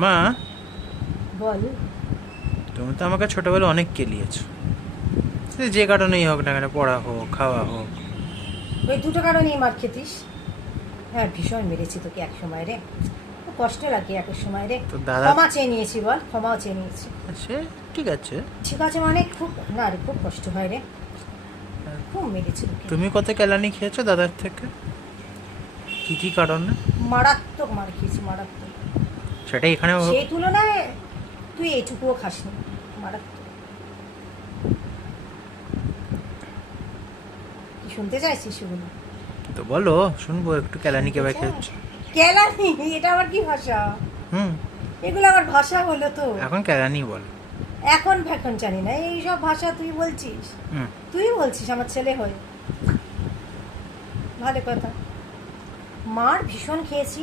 মা, বল। তুমি তো আমাকে ছোটবেলা অনেক কেলিয়েছো, সে যে কারণেই হোক না কেন, পড়া হোক খাওয়া হোক। ওই দুটো কারণেই মার খেতিস। হ্যাঁ, ভীষণ মেরেছি তোকে এক সময় রে, খুব কষ্ট লাগে এক সময় রে। তো দাদা, ক্ষমা চেয়ে নিয়েছি, বল, ক্ষমাও চেয়ে নিয়েছি। সে ঠিক আছে। ঠিক আছে মানে খুব না রে, খুব কষ্ট হয় রে, খুব মেরেছি তোকে। তুমি কত কেলানি খেয়েছো দাদার থেকে, কি কি কারণে? মারাত্মক মার খেয়েছি, মারাত্মক। সেটা এখানে সেই তুলনায় তুই এইটুকুও খাসনি, মারাত্মক। কি শুনতে চাইছিস সেগুলো? তো বলো, শুনবো একটু কেলানি কে ভাই খেয়েছো। কেলানি? এটা আবার কি ভাষা? হুম, এগুলো আবার ভাষা হলো তো? এখন কেলানি বল। এখন ভ্যাখন জানি না, এইসব ভাষা তুই বলছিস? হুম, তুই বলছিস আমার ছেলে হয়ে? ভালো কথা। মার ভীষণ খেয়েছি,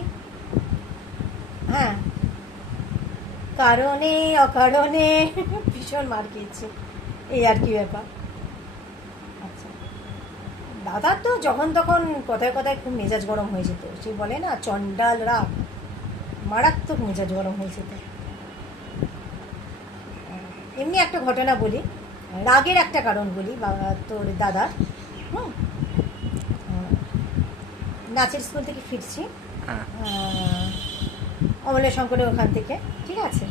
হ্যাঁ, কারণে অকারণে ভীষণ মার খেয়েছি, এই আর কি ব্যাপার। আচ্ছা, দাদার তো যখন তখন কথায় কথায় খুব মেজাজ গরম হয়ে যেত, সে বলে না চণ্ডাল রাগ, মারাত্মক মেজাজ গরম হয়ে যেত। এমনি একটা ঘটনা বলি, রাগের একটা কারণ বলি তোর দাদার। হুম, নাচের স্কুল থেকে ফিরছি, হ্যাঁ, অমলের শঙ্করের ওখান থেকে, ঠিক আছে,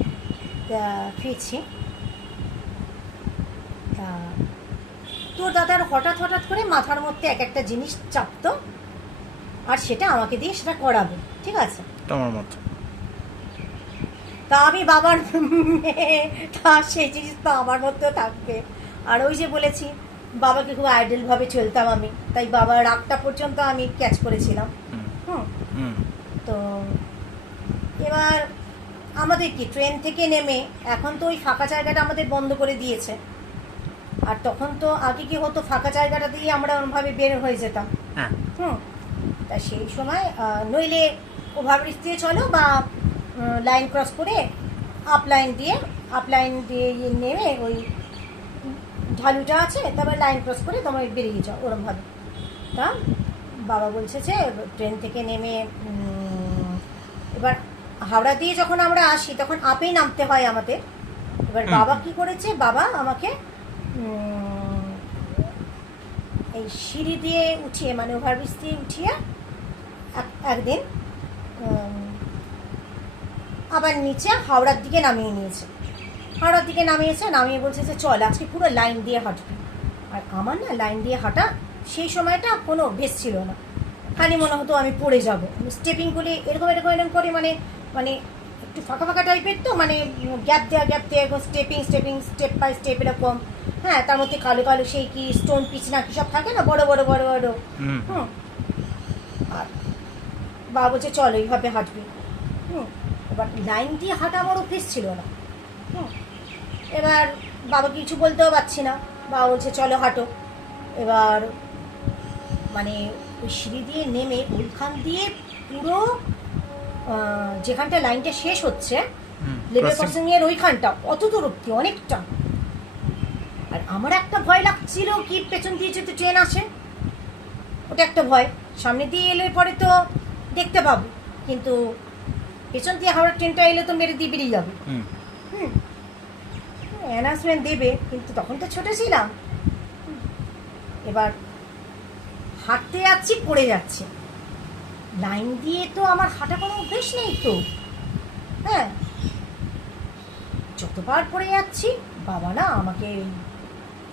তা ফিরছি, তা তোর দাদার হঠাৎ হঠাৎ করে মাথার মধ্যে এক একটা জিনিস চাপতো, আর সেটা আমাকে দিয়ে সেটা করাবে, ঠিক আছে। তোমার মতো। তা আমি বাবার মেয়ে, তা সেই জিনিস তো আমার মধ্যেও থাকবে। আর ওই যে বলেছি, বাবাকে খুব আইডল ভাবে চলতাম আমি, তাই বাবার রাগটা পর্যন্ত আমি ক্যাচ করেছিলাম। হুম, হুম, তো এবার আমাদের কি ট্রেন থেকে নেমে, এখন তো ওই ফাঁকা জায়গাটা আমাদের বন্ধ করে দিয়েছে, আর তখন তো আগে কি হতো, ফাঁকা জায়গাটা দিয়ে আমরা ওরমভাবে বের হয়ে যেতাম। হ্যাঁ, হুম, তা সেই সময় নইলে ওভারব্রিজ দিয়ে চলো বা লাইন ক্রস করে আপ লাইন দিয়ে নেমে ওই ঢালুটা আছে, তারপর লাইন ক্রস করে তোমার বেরিয়ে যাও ওরমভাবে। তা বাবা বলছে যে ট্রেন থেকে নেমে এবার হাওড়া দিয়ে যখন আমরা আসি তখন আপেই নামতে হয় আমাদের। এবার বাবা কি করেছে, বাবা আমাকে এই সিঁড়ি দিয়ে উঠিয়ে, মানে ওভারব্রিজ দিয়ে উঠিয়ে একদিন আবার নিচে হাওড়ার দিকে নামিয়ে নিয়েছে। হাওড়ার দিকে নামিয়ে বলছে যে চল আজকে পুরো লাইন দিয়ে হাঁটবি। আর আমার না লাইন দিয়ে হাঁটা সেই সময়টা কোনো অভ্যেস ছিল না, খালি মনে হতো আমি পড়ে যাবো। স্টেপিং করে এরকম এরকম এরকম করে, মানে মানে একটু ফাঁকা ফাঁকা টাইপের তো, মানে গ্যাপ দেওয়া এরকম স্টেপ বাই স্টেপ এরকম। হ্যাঁ, তার মধ্যে কালো কালো সেই কি স্টোন পিচ না কি সব থাকে না, বড় বড় বড় বড়। হুম, আর বাবা বলছে চল এইভাবে হাঁটবি। হুম, এবার লাইন দিয়ে হাঁটা আমার অভ্যেস ছিল না। হুম, এবার বাবা কিছু বলতেও পারছি না, বাবা বলছে চলো হাঁটো। এবার মানে ওই সিঁড়ি দিয়ে নেমে ওইখান দিয়ে পুরো যেখানটা লাইনটা শেষ হচ্ছে, লেভেল ক্রসিং এর ওইখানটা অত দূর অব্দি অনেকটা। আর আমার একটা ভয় লাগছিল কি পেছন দিয়ে যদি ট্রেন আসে, ওটা একটা ভয়। সামনে দিয়ে এলে পরে তো দেখতে পাবো, কিন্তু পেছন দিয়ে হাওড়ার ট্রেনটা এলে তো মেরে দিয়ে বেরিয়ে যাবে। হুম, অ্যানাউন্সমেন্ট দেবে, কিন্তু তখন তো ছোট ছিলাম। এবার হাঁটতে যাচ্ছি, পড়ে যাচ্ছে, লাইন দিয়ে তো আমার হাঁটা কোনো অভ্যেস নেই তো। হ্যাঁ, যতবার পড়ে যাচ্ছি, বাবা না আমাকে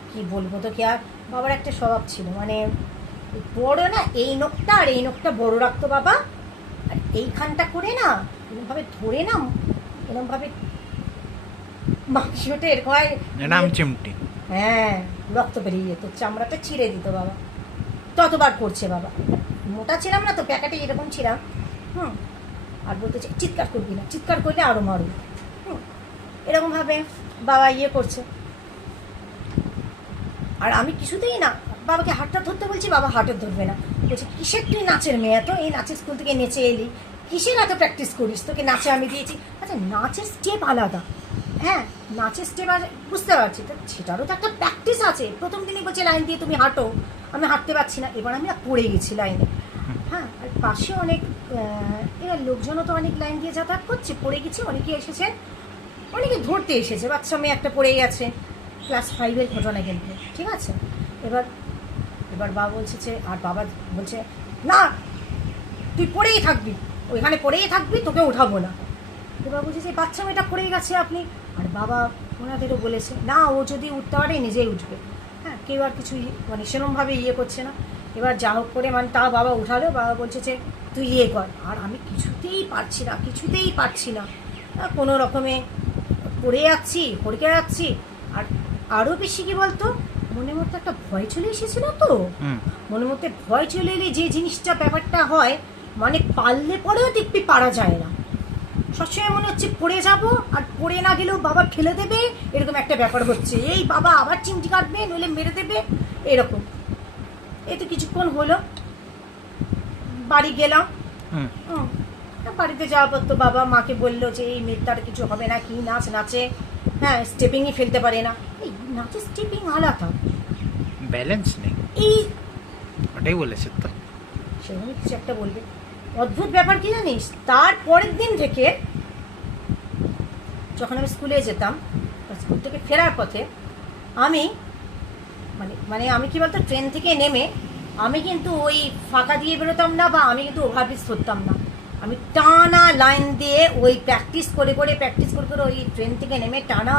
কি বলবো তোকে, আর বাবার একটা স্বভাব ছিল, মানে বড় না এই নখটা আর এই নখটা বড় রাখতো বাবা, আর এইখানটা করে না এরকমভাবে ধরে না, এরকমভাবে মাংসটা এরকম চিমটি, হ্যাঁ, রক্ত বেরিয়ে যেত, চামড়াটা ছিঁড়ে দিত বাবা। ততবার করছে বাবা, মোটা ছিলাম না তো, প্যাকেটে এরকম ছিলাম। হুম, আর বলতে চিৎকার করবি না, চিৎকার করলে আরো মারু। হুম, এরকমভাবে বাবা ইয়ে করছে, আর আমি কিছুতেই না, বাবাকে হাতটা ধরতে বলছি, বাবা হাতে ধরবে না, বলছে কিসের তুই নাচের মেয়ে, তো এই নাচের স্কুল থেকে নেচে এলি, কিসের এত প্র্যাকটিস করিস, তোকে নাচে আমি দিয়েছি। আচ্ছা, নাচের স্টেপ আলাদা, হ্যাঁ, নাচের স্টেপ আছে বুঝতে পারছি, তো সেটারও তো একটা প্র্যাকটিস আছে। প্রথম দিনই বলছে লাইন দিয়ে তুমি হাঁটো, আমি হাঁটতে পারছি না, এবার আমি না পড়ে গেছি লাইনে। হ্যাঁ, আর পাশে অনেক এবার লোকজনও তো অনেক লাইন দিয়ে যাতায়াত করছে, পড়ে গেছে, অনেকে এসেছে, অনেকে ধরতে এসেছে, বাচ্চা মেয়ে একটা পড়ে গেছে, ক্লাস 5-এর ঘটনা কিন্তু, ঠিক আছে। এবার এবার বাবা বলছে যে, আর বাবা বলছে না তুই পড়েই থাকবি, ওইখানে পড়েই থাকবি, তোকে উঠাবো না। এবার বলছে যে বাচ্চা মেয়েটা পড়েই গেছে আপনি, আর বাবা ওনাদেরও বলেছে না ও যদি উঠতে পারে নিজেই উঠবে, হ্যাঁ কেউ আর কিছু মানে সেরমভাবে করছে না। এবার যা হোক করে মানে তা বাবা উঠালো, বাবা বলছে যে তুই কর, আর আমি কিছুতেই পারছি না, কোনো রকমে পড়ে যাচ্ছি, হড়কে যাচ্ছি। আর আরও বেশি কি বলতো, মনের মধ্যে একটা ভয় চলে এসেছিল তো, মনের মধ্যে ভয় চলে এলে যে জিনিসটা ব্যাপারটা হয়, মানে পারলে পরেও দেখবি পারা যায় না, সবসময় মনে হচ্ছে পড়ে যাব, আর পড়ে না গেলেও বাবা ফেলে দেবে, এরকম একটা ব্যাপার হচ্ছে, এই বাবা আবার চিমটি কাটবে, নইলে মেরে দেবে, এরকম। এই তো কিছুক্ষণ হলো, বাড়ি গেলাম। বাড়িতে যাওয়ার পর তো বাবা মাকে বললো যে এই মেয়েটার কিছু হবে না, কি নাচ নাচে, হ্যাঁ স্টেপিংই ফেলতে পারে না, এই নাচে স্টেপিং আলাদা, ব্যালেন্স নেই, এই ওটাই বলেছে তো, সেরকম কিছু একটা বলবে। অদ্ভুত ব্যাপার কি জানিস, তার পরের দিন থেকে যখন আমি স্কুলে যেতাম, স্কুল থেকে ফেরার পথে আমি মানে আমি কি বলতো, ট্রেন থেকে নেমে আমি কিন্তু ওই ফাঁকা দিয়ে বেরোতাম না, বা আমি কিন্তু ওভারব্রিজ ধরতাম না, আমি টানা লাইন দিয়ে ওই প্র্যাকটিস করে ওই ট্রেন থেকে নেমে টানা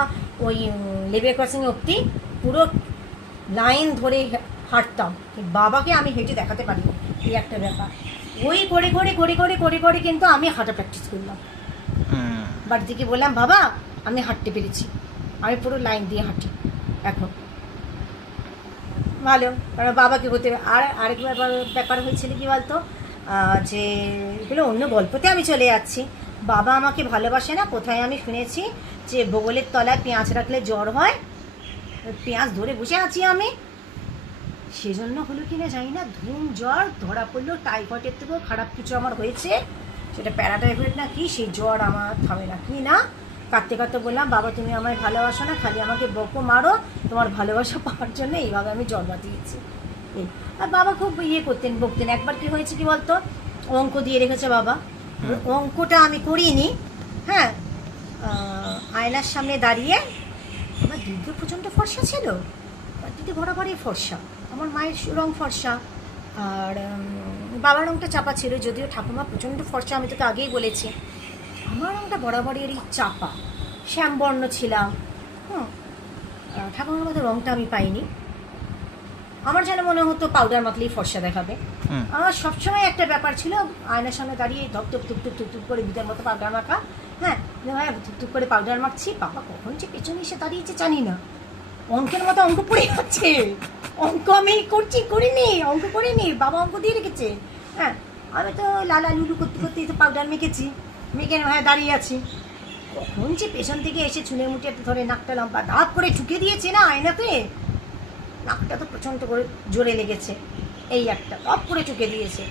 ওই লেভেল ক্রসিং অবধি পুরো লাইন ধরে হাঁটতাম, বাবাকে আমি হেঁটে দেখাতে পারি, এই একটা ব্যাপার। ওই করে কিন্তু আমি হাঁটা প্র্যাকটিস করলাম, বাড়ি থেকে বললাম বাবা আমি হাঁটতে পেরেছি, আমি পুরো লাইন দিয়ে হাঁটি এখন, ভালো। কারণ বাবাকে হতে, আর আরেকবার ব্যাপার হয়েছিল কি বলতো, যে এগুলো অন্য গল্পতে আমি চলে যাচ্ছি। বাবা আমাকে ভালোবাসে না, কোথায় আমি শুনেছি যে বগলের তলায় পেঁয়াজ রাখলে জ্বর হয়, পেঁয়াজ ধরে বসে আছি আমি, সেজন্য হলো কিনা জানি না ধুম জ্বর ধরা পড়লো, টাইফয়েডের থেকেও খারাপ কিছু আমার হয়েছে, সেটা প্যারাটাইফয়েড না কি, সেই জ্বর আমার থামে না, কি না কাঁদতে বললাম বাবা তুমি আমায় ভালোবাসো না, খালি আমাকে বকো মারো, তোমার ভালোবাসা পাওয়ার জন্য এইভাবে আমি জ্বর বাঁধিয়েছি। এই আর বাবা খুব করতেন, বকতেন। একবার কি হয়েছে কি বলতো, অঙ্ক দিয়ে রেখেছে বাবা, অঙ্কটা আমি করিনি, হ্যাঁ আয়নার সামনে দাঁড়িয়ে, আমার দিদি প্রচণ্ড ফর্সা ছিল, দিদি বরাবরই ফর্সা, আমার মায়ের রং ফর্সা, আর বাবার রংটা চাপা ছিল, যদিও ঠাকুমা প্রচণ্ড ফর্সা, আমি তোকে আগেই বলেছি, আমার রংটা বরাবরই চাপা, শ্যামবর্ণ ছিলাম, ঠাকুমার মতো রংটা আমি পাইনি, আমার যেন মনে হতো পাউডার মাখলেই ফর্সা দেখাবে। আমার সবসময় একটা ব্যাপার ছিল, আয়নার সামনে দাঁড়িয়ে ধপ করে বিদের মতো পাউডার মাখা, হ্যাঁ ধুপ করে পাউডার মাখছি, বাবা কখন যে পেছনে এসে দাঁড়িয়েছে জানি না, অঙ্কের মতো অঙ্ক পড়ে যাচ্ছে, অঙ্ক আমি করিনি, অঙ্ক করিনি, বাবা অঙ্ক দিয়ে রেখেছে, হ্যাঁ আমি তো লালা লুলু করতে পাউডার মেখেছি, মেখে হ্যাঁ দাঁড়িয়ে আছি, কখন যে পেছন থেকে এসে চুলে মুটে ধরে নাকটা লম্বা ধাপ করে ঠুকে দিয়েছে না আয়নাতে, নাকটা তো প্রচণ্ড করে জোরে লেগেছে, এই একটা টপ করে ঠুকে দিয়েছে,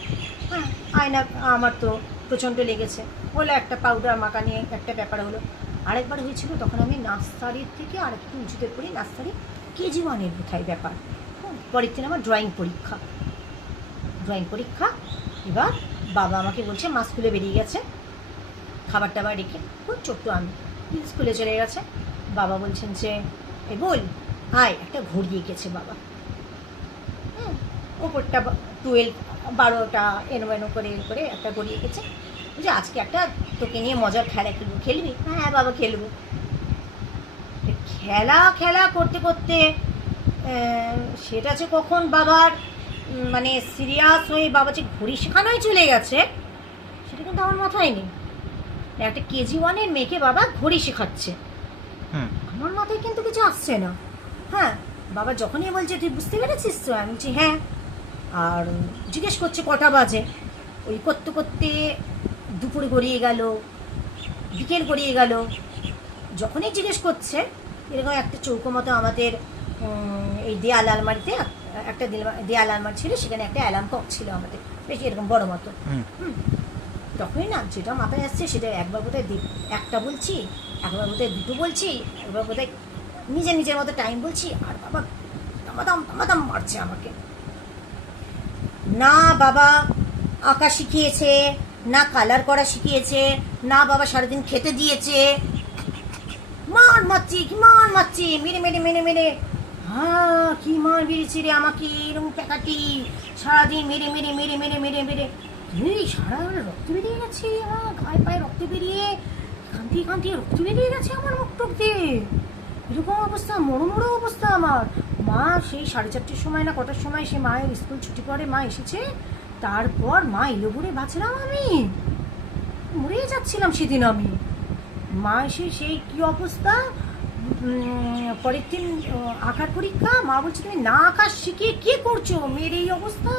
হ্যাঁ আয়না আমার তো প্রচণ্ড লেগেছে, হলো একটা পাউডার মাখা নিয়ে একটা ব্যাপার হলো। আরেকবার হয়েছিল, তখন আমি নার্সারির থেকে আর একটু উঁচুতে পড়ি, নার্সারি কেজি 1-এর বোধহয় ব্যাপার, পরের দিন আমার ড্রয়িং পরীক্ষা। এবার বাবা আমাকে বলছে মা স্কুলে বেরিয়ে গেছে, খাবার টাবার রেখে খুব ছোট্ট আমি স্কুলে চলে গেছে, বাবা বলছেন যে এ বল হাই একটা ঘড়ি এঁকেছে বাবা, ওপরটা 12টা এনো করে একটা ঘড়ি এঁকেছে, যে আজকে একটা তোকে নিয়ে মজার খেলা খেলবি, হ্যাঁ বাবা খেলবো। খেলা করতে সেটা যে কখন বাবার মানে সিরিয়াস হয়ে বাবা যে ঘড়ি শেখানোই চলে গেছে, সেটা কিন্তু আমার মাথায় নেই। একটা কেজি 1-এর মেয়েকে বাবা ঘড়ি শেখাচ্ছে, আমার মাথায় কিন্তু কিছু আসছে না। হ্যাঁ বাবা যখনই বলছে তুই বুঝতে পেরেছিস তো, আমি বলছি হ্যাঁ, আর জিজ্ঞেস করছে কটা বাজে, ওই করতে দুপুর গড়িয়ে গেল, বিকেল গড়িয়ে গেল, যখনই জিজ্ঞেস করছে এরকম একটা চৌকো মতো আমাদের এই দেয়াল আলমারিতে একটা দেয়াল আলমারি ছিল, সেখানে একটা অ্যালার্ম ক্লক ছিল আমাদের, বেশ এরকম বড় মতো, তখনই না যেটা মাথায় আসছে সেটা একবার বোধহয় একটা বলছি, একবার বোধহয় দুটো বলছি, একবার বোধহয় নিজের মতো টাইম বলছি, আর বাবা দামাদাম মারছে আমাকে, না বাবা আঁকা শিখিয়েছে, না কালার করা শিখিয়েছে, না বাবা সারাদিন খেতে দিয়েছে। মার মারছি, কি মার মারছি, মেরে মেরে মেরে মেরে, হ্যাঁ কি মার বেড়েছে রে আমাকে, এরকম প্যাকাটি সারাদিন মেরে মেরে মেরে মেরে মেরে মেরে, সারা রক্ত বেরিয়ে গেছে আমার গায়ে পায়ে, রক্ত বেরিয়ে কান্তি কান্তি রক্ত বেরিয়ে গেছে আমার মুখ টুক দিয়ে, এরকম অবস্থা, মরো মরো অবস্থা আমার। মা সেই 4:30 সময় না কটার সময় সে মায়ের স্কুল ছুটি পরে মা এসেছে, তারপর মা এলো ঘুরে বাঁচলাম, আমি মরে যাচ্ছিলাম সেদিন আমি। মা এসে সেই কি অবস্থা, পরের দিন আঁকার পরীক্ষা, মা বলছে তুমি না আঁকা শিখিয়ে কি করছো, মেয়ের এই অবস্থা।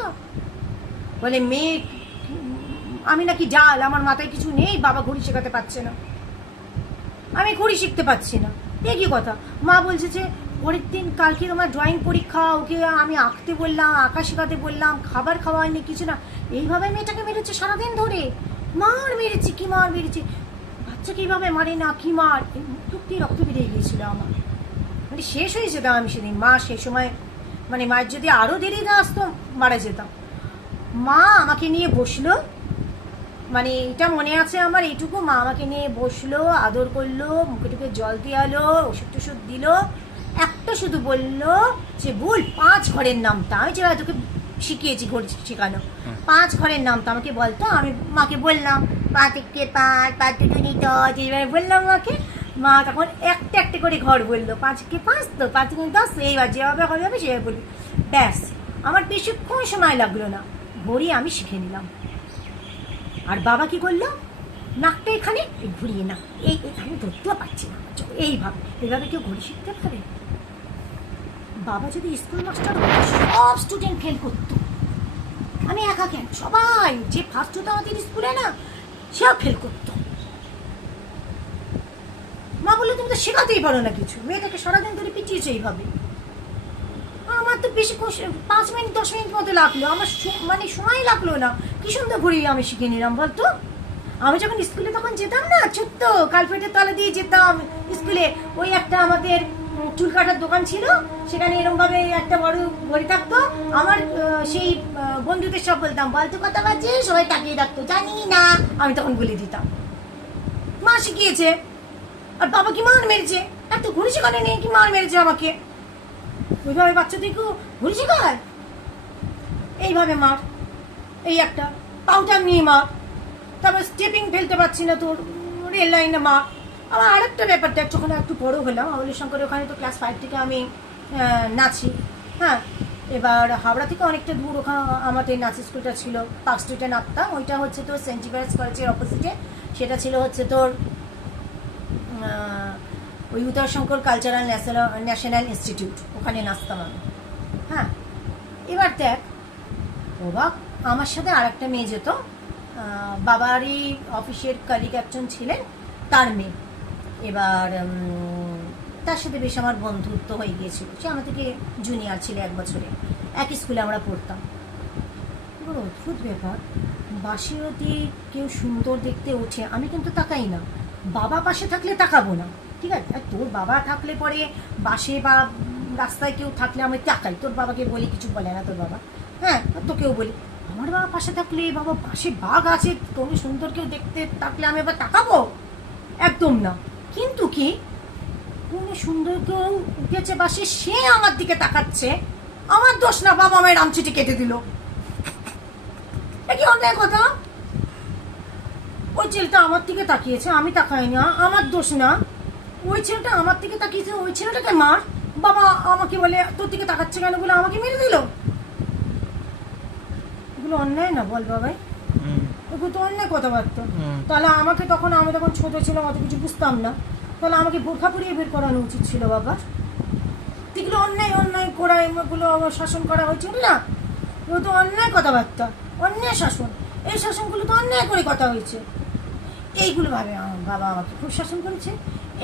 বলে মেয়ে, আমি নাকি জাল, আমার মাথায় কিছু নেই, বাবা ঘড়ি শেখাতে পারছে না, আমি ঘড়ি শিখতে পারছি না। একই কথা। মা বলছে যে পরের দিন কালকে তোমার ড্রয়িং পরীক্ষা, ওকে আমি আঁকতে বললাম, আঁকা শেখাতে বললাম, খাবার খাওয়ায়নি, কিছু না, এইভাবে মেয়েটাকে মেরেছে সারাদিন ধরে। মার মেরেছে, কি মার মেরেছে, বাচ্চাকে এইভাবে মারে না, কি মার, মুখ দিয়ে রক্ত বেরিয়ে গিয়েছিল আমার, মানে শেষ হয়ে যেতাম আমি সেদিন। মা সেই সময়, মানে মায়ের যদি আরও দেরিতে আসতো মারা যেতাম। মা আমাকে নিয়ে বসলো, মানে এটা মনে আছে আমার এইটুকু, মা আমাকে নিয়ে বসলো, আদর করলো, মুখে টুকে জল দিয়ালো, ওষুধ টষুধ দিল, একটা শুধু বললো যে বল 5 ঘরের নামটা, আমি যেভাবে তোকে শিখিয়েছি ঘড়ি শেখানো, 5 ঘরের নামটা আমাকে বলতো। আমি মাকে বললাম 5 থেকে 5, 5 দুটো নিত, যেভাবে বললাম মাকে, মা তখন একটা একটা করে ঘর বললো, 5 থেকে 5 তো 5 থেকে 10, এইবার যেভাবে হবে সেভাবে বলবি। ব্যাস, আমার বেশিক্ষণ সময় লাগলো না, ঘড়ি আমি শিখে নিলাম। আর বাবা কি করলো, নাকটা এখানে ঘুরিয়ে না, এই আমি ধরতেও পারছি না, এইভাবে কেউ ঘড়ি শিখতে পারে? বাবা যদি স্কুল মাস্টার হতো, সব স্টুডেন্ট ফেল করতো, আমি একা কেন, সবাই যে ফার্স্ট হতো আমাদের স্কুলে না, সেও ফেল করতো। মা বললো তুমি তো শেখাতেই পারো না কিছু, মেয়েটাকে সারাদিন ধরে পিটিয়েছে এইভাবে। আমার তো বেশি 5 মিনিট 10 মিনিট মতো লাগলো, আমার মানে সময় লাগলো না, কি সুন্দর ঘুরিয়ে আমি শিখে নিলাম বলতো। আমি যখন স্কুলে তখন যেতাম না, ছোট্ট কালপেটের তলা দিয়ে যেতাম স্কুলে, ওই একটা আমাদের চুল কাটার দোকান ছিল, সেখানে এরকম ভাবে একটা বড় ঘড়ি থাকতো, আমার সেই বন্ধুদের সব বলতাম বলতো কথা বাজে, সবাই তাকিয়ে থাকতো, জানি না, আমি তখন বলে দিতাম। মা শিখিয়েছে। আর বাবা কি মার মেরেছে, এত ঘড়ি শেখানো নেই, কি মার মেরেছে আমাকে, ওইভাবে বাচ্চাদেরকেও ঘড়ি শেখায়, এইভাবে মার, এই একটা পাউডার নিয়ে মার, তারপর স্টেপিং ফেলতে পারছি না তোর, রেল লাইনে মার। আমার আরেকটা ব্যাপার দেখ, যখন একটু বড়ো হলাম, আমলের শঙ্কর ওখানে তো ক্লাস 5 থেকে আমি নাচি, হ্যাঁ, এবার হাওড়া থেকে অনেকটা দূর, ওখানে আমাদের নাচ স্কুলটা ছিল, পার্ক স্ট্রিটে নাচতাম, ওইটা হচ্ছে তোর সেন্ট জেভিয়ার্স কলেজের অপোজিটে, সেটা ছিল হচ্ছে তোর ওই উদয়শঙ্কর কালচারাল ন্যাশনাল ইনস্টিটিউট, ওখানে নাচতাম আমি। হ্যাঁ, এবার দেখ অবাক, আমার সাথে আর একটা মেয়ে যেত, বাবারই অফিসের কালিক একজন ছিলেন, তার মেয়ে। এবার তার সাথে বেশ আমার বন্ধুত্ব হয়ে গিয়েছিল, সে আমার থেকে জুনিয়র ছিল 1 বছরে, একই স্কুলে আমরা পড়তাম। এবার অদ্ভুত ব্যাপার, বাসে যদি কেউ সুন্দর দেখতে ওঠে, আমি কিন্তু তাকাই না, বাবা পাশে থাকলে তাকাবো না, ঠিক আছে, আর তোর বাবা থাকলে পরে বাসে বা রাস্তায় কেউ থাকলে আমি তাকাই, তোর বাবাকে বলি, কিছু বলে না তোর বাবা, হ্যাঁ, তোকেও বলি। আমার বাবা পাশে থাকলে, বাবা পাশে বাঘ আছে, তুমি সুন্দর কেউ দেখতে থাকলে আমি এবার তাকাবো? একদম না। কিন্তু কি, কোনো সুন্দর কেউ উঠেছে বাসে, সে আমার দিকে তাকাচ্ছে, আমার দোষ না, বাবা আমায় রামচিটি কেটে দিল, কি অন্যায় কথা। ওই ছেলেটা আমার দিকে তাকিয়েছে, আমি তাকাই না, আমার দোষ না, ওই ছেলেটা আমার দিকে তাকিয়েছে, ওই ছেলেটাকে মার, বাবা আমাকে বলে তোর দিকে তাকাচ্ছে কেন বলে আমাকে মেরে দিল। এগুলো অন্যায় না বল বাবাই, এগুলো তো অন্যায় কথাবার্তা। তাহলে আমাকে তখন, আমি তখন ছোট ছিলাম, অত কিছু বুঝতাম না, তাহলে আমাকে বোরখা পরিয়ে বের করানো উচিত ছিল বাবার। এগুলো অন্যায়, অন্যায় করা, এগুলো শাসন করা হয়েছিল না, এগুলো তো অন্যায় কথাবার্তা, অন্যায় শাসন, এই শাসনগুলো তো অন্যায় করে কথা হয়েছে। এইগুলো ভাবে আমার বাবা আমাকে খুব শাসন করেছে,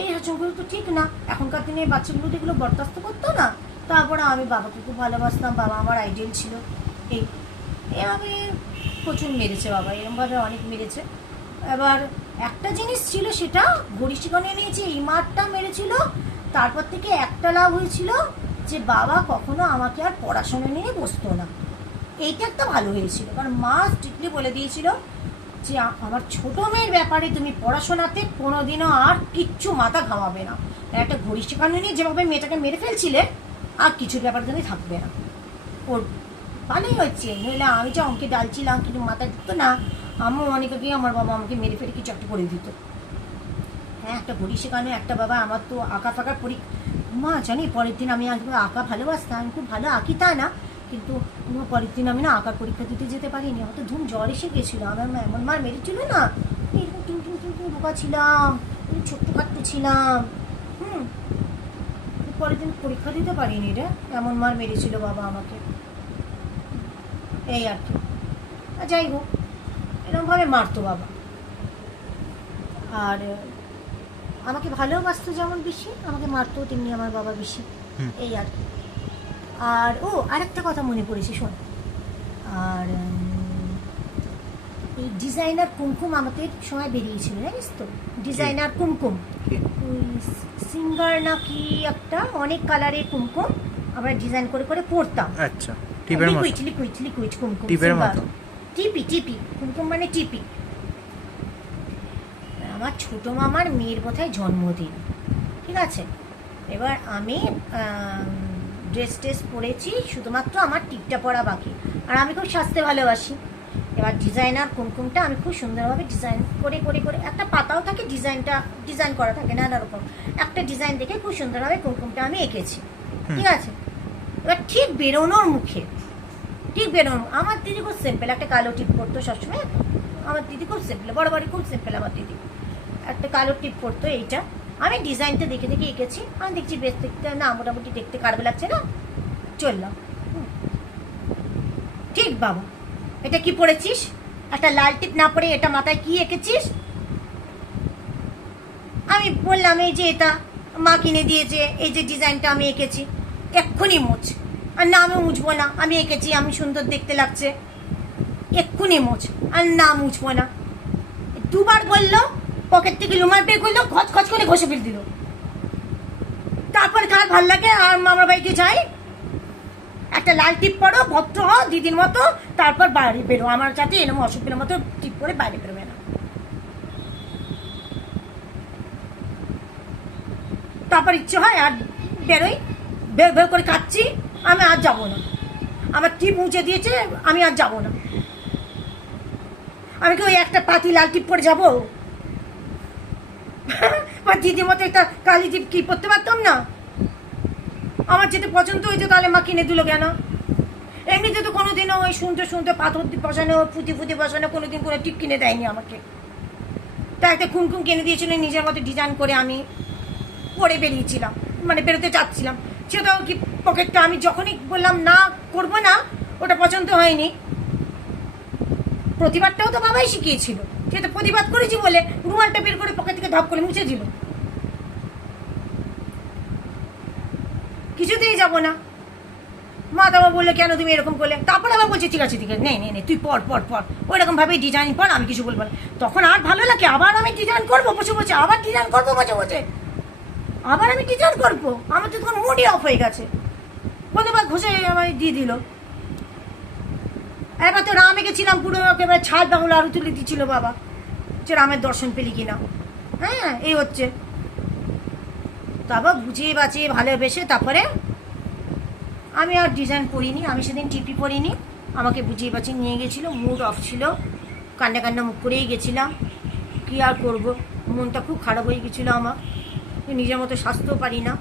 এই শাসনগুলো তো ঠিক না। এখনকার দিনে বাচ্চাগুলো এগুলো বরদাস্ত করতো না, তারপরে আমি বাবাকে খুব ভালোবাসতাম, বাবা আমার আইডিয়াল ছিল। এভাবে প্রচুর মেরেছে বাবা, এরকমভাবে অনেক মেরেছে। এবার একটা জিনিস ছিল, সেটা ঘড়ি শেখানো নিয়েছে, এই মারটা মেরেছিল, তারপর থেকে একটা লাভ হয়েছিল যে বাবা কখনো আমাকে আর পড়াশোনা নিয়ে বসতো না, এইটা একটা ভালো হয়েছিল, কারণ মা স্ট্রিক্টলি বলে দিয়েছিল যে আমার ছোট মেয়ের ব্যাপারে তুমি পড়াশোনাতে কোনোদিনও আর কিচ্ছু মাথা ঘামাবে না, একটা ঘড়ি শেখানো নিয়ে যেভাবে মেয়েটাকে মেরে ফেলছিলে আর কিছুর ব্যাপারে তুমি থাকবে না। ওর ভালোই হচ্ছে, নইলে আমি যে অঙ্কে ডালছিলাম কিন্তু মাথা দিত না, আমিও অনেক আগে আমার বাবা আমাকে মেরে ফেলে কিছু একটা করে দিত। হ্যাঁ, একটা ঘড়ি শেখানো, একটা বাবা আমার তো আঁকা ফাঁকার মা জানি পরের দিন আমি আঁকা ভালোবাসতাম, আমি খুব ভালো আঁকি তা না, কিন্তু পরের দিন আমি না আঁকার পরীক্ষা দিতে যেতে পারিনি, আমার তো ধুম জ্বর এসে গেছিলো, আমার মা এমন মার মেরেছিল না, এরকম টুম টুম টুম টুম ঢোকা ছিলাম, ছোট্ট খাট্ট ছিলাম। পরের দিন পরীক্ষা দিতে পারিনি রে, এমন মার মেরেছিল বাবা আমাকে। এই আর কি, যাই হোক এরকমভাবে মারতো বাবা। আর আমাকে ভালোবাসতো যেমন বেশি, আমাকে মারতো তেমনি আমার বাবা বেশি, এই আর কি। আর আরেকটা কথা মনে পড়েছে, শোন, আর এই ডিজাইনার কুমকুম আমাদের সময় বেরিয়েছিল, জানিস তো, ডিজাইনার কুমকুম, সিঙ্গার না কি একটা, অনেক কালারের কুমকুম আমরা ডিজাইন করে করে পরতাম। আচ্ছা, টিপের মতো, লিকুইড কুমকুম, টিপের মতো, টিপি কুমকুম মানে টিপি। আমার ছোট মামার মেয়ের বোধহয় জন্মদিন, ঠিক আছে, এবার আমি ড্রেস টেস পরেছি, শুধুমাত্র আমার টিপটা পরা বাকি, আর আমি খুব সাজতে ভালোবাসি। এবার ডিজাইনার কুমকুমটা আমি খুব সুন্দরভাবে ডিজাইন করে করে করে, একটা পাতাও থাকে, ডিজাইন করা থাকে নানা রকম, একটা ডিজাইন দেখে খুব সুন্দরভাবে কুমকুমটা আমি এঁকেছি, ঠিক আছে। এবার ঠিক বেরোনোর মুখে, আমার দিদি খুব সিম্পল, একটা কালো টিপ পরতো সবসময়, আমার দিদি খুব সিম্পল, বড় খুব সিম্পল আমার দিদি, একটা কালো টিপ পরতো, এইটা আমি ডিজাইনটা দেখে দেখে এঁকেছি, আমি দেখছি বেশ দেখতে না, মোটামুটি দেখতে খারাপ লাগছে না, চললাম। ঠিক বাবা, এটা কি পড়েছিস, একটা লাল টিপ না পরে এটা মাথায় কি এঁকেছিস? আমি বললাম এই যে এটা মা কিনে দিয়েছে, এই যে ডিজাইনটা আমি এঁকেছি, এক্ষুনি মুছ। আর না, আমি মুছবো না, আমি এঁকেছি, আমি সুন্দর দেখতে লাগছে, এক্ষুনি মুছ। আর না, মুছবো না। দুবার বললো, পকেট থেকে রুমাল বের করলো, খচ করে ঘষে ফেল দিল। তারপর কার ভাল লাগে, আর মামার বাড়িতে যাই, একটা লাল টিপ পরো, ভদ্র হও দিদির মতো, তারপর বাইরে বেরো, আমার যাতে এরকম অসুখের মতো টিপ করে বাইরে বেরোবে না। তারপর ইচ্ছে হয় আর বেরোই, বের করে কাচ্ছি, আমি আর যাবো না, আমার টিপ মুছে দিয়েছে, আমি আর যাবো না। আমি কি ওই একটা পাতি লাল টিপ পরে যাবো? বা দিদির মতো একটা কালি টিপ কি পরতে পারতাম না? আমার যেতে পছন্দ হয়েছে, তাহলে মা কিনে দিল কেন? এমনিতে তো কোনোদিনও ওই শুনতে পাথর বসানো, পুঁতি বসানো, কোনোদিন কোনো টিপ কিনে দেয়নি আমাকে। তা একটা কুমকুম কিনে দিয়েছিল নিজের মতো ডিজাইন করে, আমি পরে বেরিয়েছিলাম, মানে বেরোতে চাচ্ছিলাম, সেটাও কি পকেটটা, আমি যখনই বললাম না করবো না, ওটা পছন্দ হয়নি। প্রতিবাদটাও তো বাবাই শিখিয়েছিল, সেটা প্রতিবাদ করেছি বলে রুমালটা বের করে পকেট থেকে ধপ করে মুছে দিল। কিছুতেই যাবো না। মা তো আবার বললো কেন তুমি এরকম করলে, তারপর আবার বলছি ঠিক আছে নে তুই পর ওই রকম ভাবে ডিজাইন পর, আমি কিছু বলবো না। তখন আর ভালো লাগে, আবার আমি ডিজাইন করবো বসে, আবার ডিজাইন করবো বসে, আবার আমি ডিজাইন করবো, আমার তো তখন মুডই অফ হয়ে গেছে। প্রতিবার ঘষে আমায় দিয়ে দিল। একবার তো রামে গেছিলাম, পুরো একেবারে ছাদ বাংলা আরো তুলে দিচ্ছিল বাবা, যে রামের দর্শন পেলি কিনা। হ্যাঁ, এই হচ্ছে। তারপর বুঝিয়ে বাঁচিয়ে ভালোবেসে তারপরে আমি আর ডিজাইন পরিনি, আমি সেদিন টিপি পরিনি, আমাকে বুঝিয়ে বাঁচিয়ে নিয়ে গেছিলো, মুড অফ ছিল, কান্না মুখ করেই গেছিলাম, কী আর করবো, মনটা খুব খারাপ হয়ে গেছিলো আমার, নিজের মতো সাজতেও পারি না।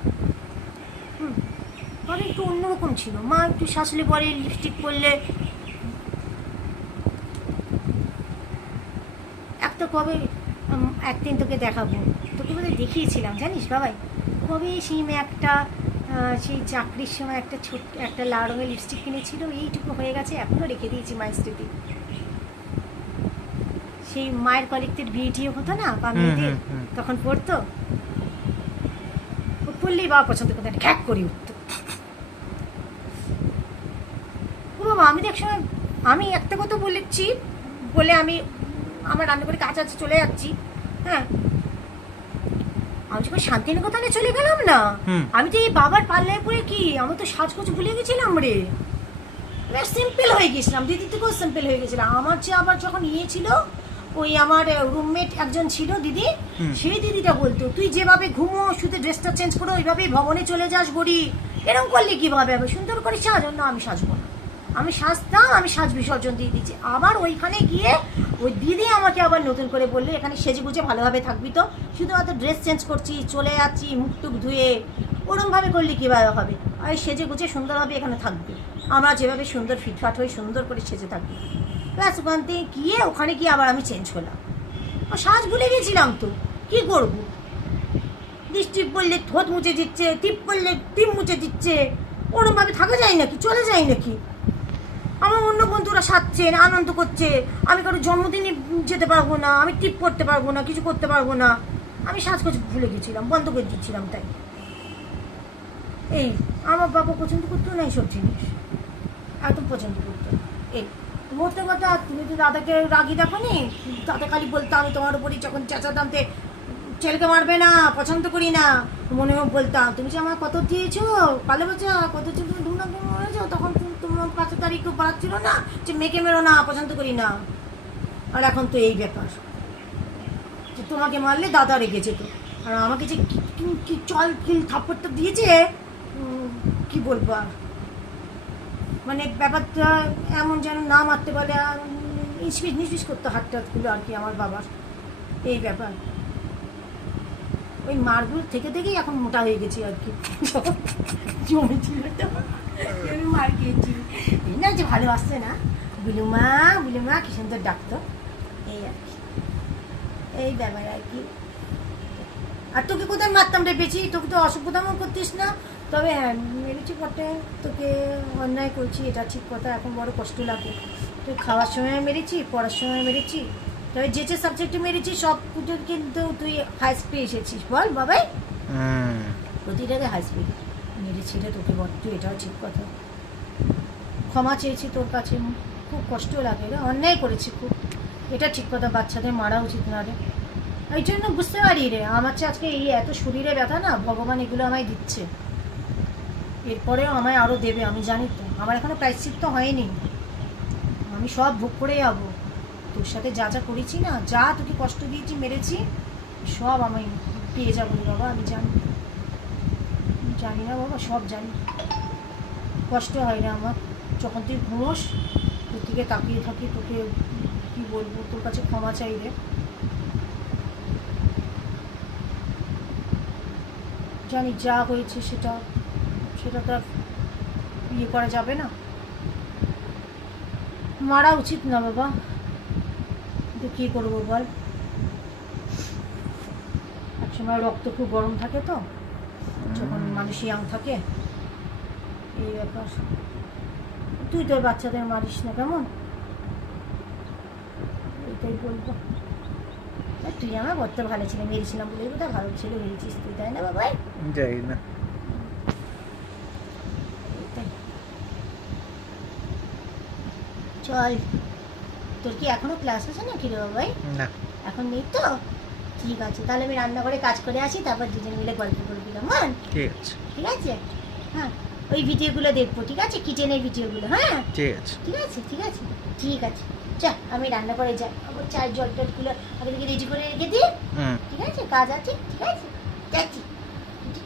পরে একটু অন্যরকম ছিল, মা একটু সাজলে পরে, লিপস্টিক পরলে, একটা কবে একদিন তোকে দেখাবো, তোকে বোধহয় দেখিয়েছিলাম জানিস বাবাই, কবে সেই একটা সেই চাকরির সময় একটা ছোট্ট একটা লাল রঙের লিপস্টিক কিনেছিল, এইটুকু হয়ে গেছে, এখনও রেখে দিয়েছি মায়ের স্মৃতি। সেই মায়ের কলেক্টেড বিয়েটিও হতো না বান্ধবীদের, তখন পড়তো, পড়লেই বাবা পছন্দ করতো, একটা খ্যাক করে উঠতো। ও বাবা, আমি তো একসময়, আমি একটা কথা বলেছি বলে আমি আমার রান্না করে কাছে চলে যাচ্ছি, হ্যাঁ, আমি যখন শান্তিনিকেতনে চলে গেলাম না, আমি তো এই বাবার পাল্লায় পড়ে কি, আমি তো সাজগোজ ভুলে গেছিলাম রে, সিম্পল হয়ে গেছিলাম, দিদির থেকেও সিম্পল হয়ে গেছিলাম। আমার যে আবার যখন ইয়ে ছিল, ওই আমার রুমমেট একজন ছিল দিদি, হুম। সেই দিদিটা বলতো তুই যেভাবে ঘুমো শুধু ড্রেসটা চেঞ্জ করো ওইভাবেই ভবনে চলে যাস গড়ি, এরকম করলে কিভাবে হবে, সুন্দর করে সাজ। না আমি সাজবো না, আমি সাজতাম, আমি সাজ বিসর্জন দিয়ে দিচ্ছি। আবার ওইখানে গিয়ে ওই দিদি আমাকে আবার নতুন করে বললে এখানে সেজে গুজে ভালোভাবে থাকবি তো, শুধুমাত্র ড্রেস চেঞ্জ করছি চলে যাচ্ছি মুখ টুক ধুয়ে, ওরমভাবে করলে কীভাবে হবে, আর সেজে গুজে সুন্দরভাবে এখানে থাকবে, আমরা যেভাবে সুন্দর ফিটফাট হয়ে সুন্দর করে সেজে থাকবি। ব্যাস ওখান থেকে গিয়ে ওখানে গিয়ে আবার আমি চেঞ্জ করলাম, আর সাজ ভুলে গেছিলাম তো কী করবো, দৃষ্টি পড়লে ঠোঁট মুছে দিচ্ছে, টিপ পড়লে টিপ মুছে দিচ্ছে, ওরমভাবে থাকা যায় নাকি, চলে যায় নাকি। আমার অন্য বন্ধুরা সাজছে আনন্দ করছে, আমি কারো জন্মদিনে যেতে পারবো না, আমি টিপ করতে পারবো না, কিছু করতে পারবো না, আমি সাজগোজ ভুলে গেছিলাম, বন্ধ করে দিচ্ছিলাম। তাই এই আমার বাবা পছন্দ করতো না এইসব জিনিস, একদম পছন্দ করতো না। এই মোটে কথা, তুমি তো দাদাকে রাগি দেখো নি, দাদা খালি বলতো আমি তোমার উপরই যখন চেঁচাতাম তে ছেলেকে মারবে না, পছন্দ করি না, মনে মনে বলতাম তুমি যে আমার কত দিয়েছো কালো বাচ্চা, কত তুমি ধুমধাম মরেছো, তখন তোমার 5 তারিখ তো বাড়াচ্ছিল না যে মেয়েকে মেরো না, পছন্দ করি না। আর এখন তো এই ব্যাপার, যে তোমাকে মারলে দাদা রেখেছে তো, আর আমাকে যে কি চল কিল থাপ্পড়টা দিয়েছে, কি বলবো আর, মানে ব্যাপারটা এমন যেন না মারতে পারে, আর নিষ্পিস নিষ্পিস করতে হাতটাগুলো আর কি আমার বাবার, এই ব্যাপার। ওই মারগুলো থেকে থেকেই এখন মোটা হয়ে গেছি আর কি, জমেছিল তো আমি মার খেয়েছি, এই না যে ভালো আসছে না, বুলুমা বুলুমা কি সুন্দর ডাকতো, এই আর কি, এই ব্যাপার আর কি। আর তোকে কোথায় মারতাম রে পেয়েছি, তোকে তো অসভ্যতামও করতিস না, তবে হ্যাঁ মেরেছি বটে, তোকে অন্যায় করছি এটা ঠিক কথা, এখন বড় কষ্ট লাগে। তুই খাওয়ার সময় মেরেছি, পড়ার সময় মেরেছি, তবে যে যে সাবজেক্টে মেরেছি সব কিন্তু তুই হাই স্পিড এসেছিস, বল বাবাই, প্রতিটাকে হাই স্পিড মেরেছি রে তোকে, বড্ড এটাও ঠিক কথা। ক্ষমা চেয়েছি তোর কাছে, খুব কষ্ট লাগে রে, অন্যায় করেছি খুব, এটা ঠিক কথা, বাচ্চাদের মারা উচিত না রে। এই জন্য বুঝতে পারি রে, আমার চেয়ে আজকে এই এত শরীরে ব্যথা না, ভগবান এগুলো আমায় দিচ্ছে, এরপরেও আমায় আরও দেবে আমি জানি তো, আমার এখনো প্রায়শ্চিত্ত হয়নি, আমি সব ভোগ করে যাবো, তোর সাথে যা যা করেছি না, যা তোকে কষ্ট দিয়েছি মেরেছি, সব আমি পেয়ে যাবো রে বাবা, আমি জানি, জানি না বাবা, সব জানি। কষ্ট হয় না আমার যখন তুই ঘুমোস, তোর দিকে তাকিয়ে থাকি, তোকে কী বলবো, তোর কাছে ক্ষমা চাই রে, জানি যা হয়েছে সেটা সেটা তো আর ইয়ে করা যাবে না, মারা উচিত না বাবা, কিন্তু কী করবো বল, একসময় রক্ত খুব গরম থাকে তো, যখন মানুষ ইয়াং থাকে, এই ব্যাপার। তুই তোর বাচ্চাদের মারিস না কেমন, এটাই বলবো। তুই আমার বড্ড ভালো ছিল, মেরেছিলাম বলে কোথাও ভালো ছিল, মেরেছিস তুই, তাই না বাবাই? যাই না, চল, তোর কি এখনো ক্লাস আছে না কি রে বাবাই? না এখন নেই তো, ঠিক আছে, তাহলে আমি রান্নাঘরে কাজ করে আসি, তারপর দুজন মিলে গল্প করবি কেমন? ঠিক আছে, ঠিক আছে, হ্যাঁ ওই ভিডিওগুলো দেখবো, ঠিক আছে, কিচেনের ভিডিওগুলো, হ্যাঁ ঠিক আছে। ঠিক আছে ঠিক আছে ঠিক আছে, চল আমি রান্না করে যাই, আমার চায়ের জল টলগুলো আগে থেকে রেডি করে রেখে দিই, ঠিক আছে, কাজ আছে, ঠিক আছে, যাচ্ছি।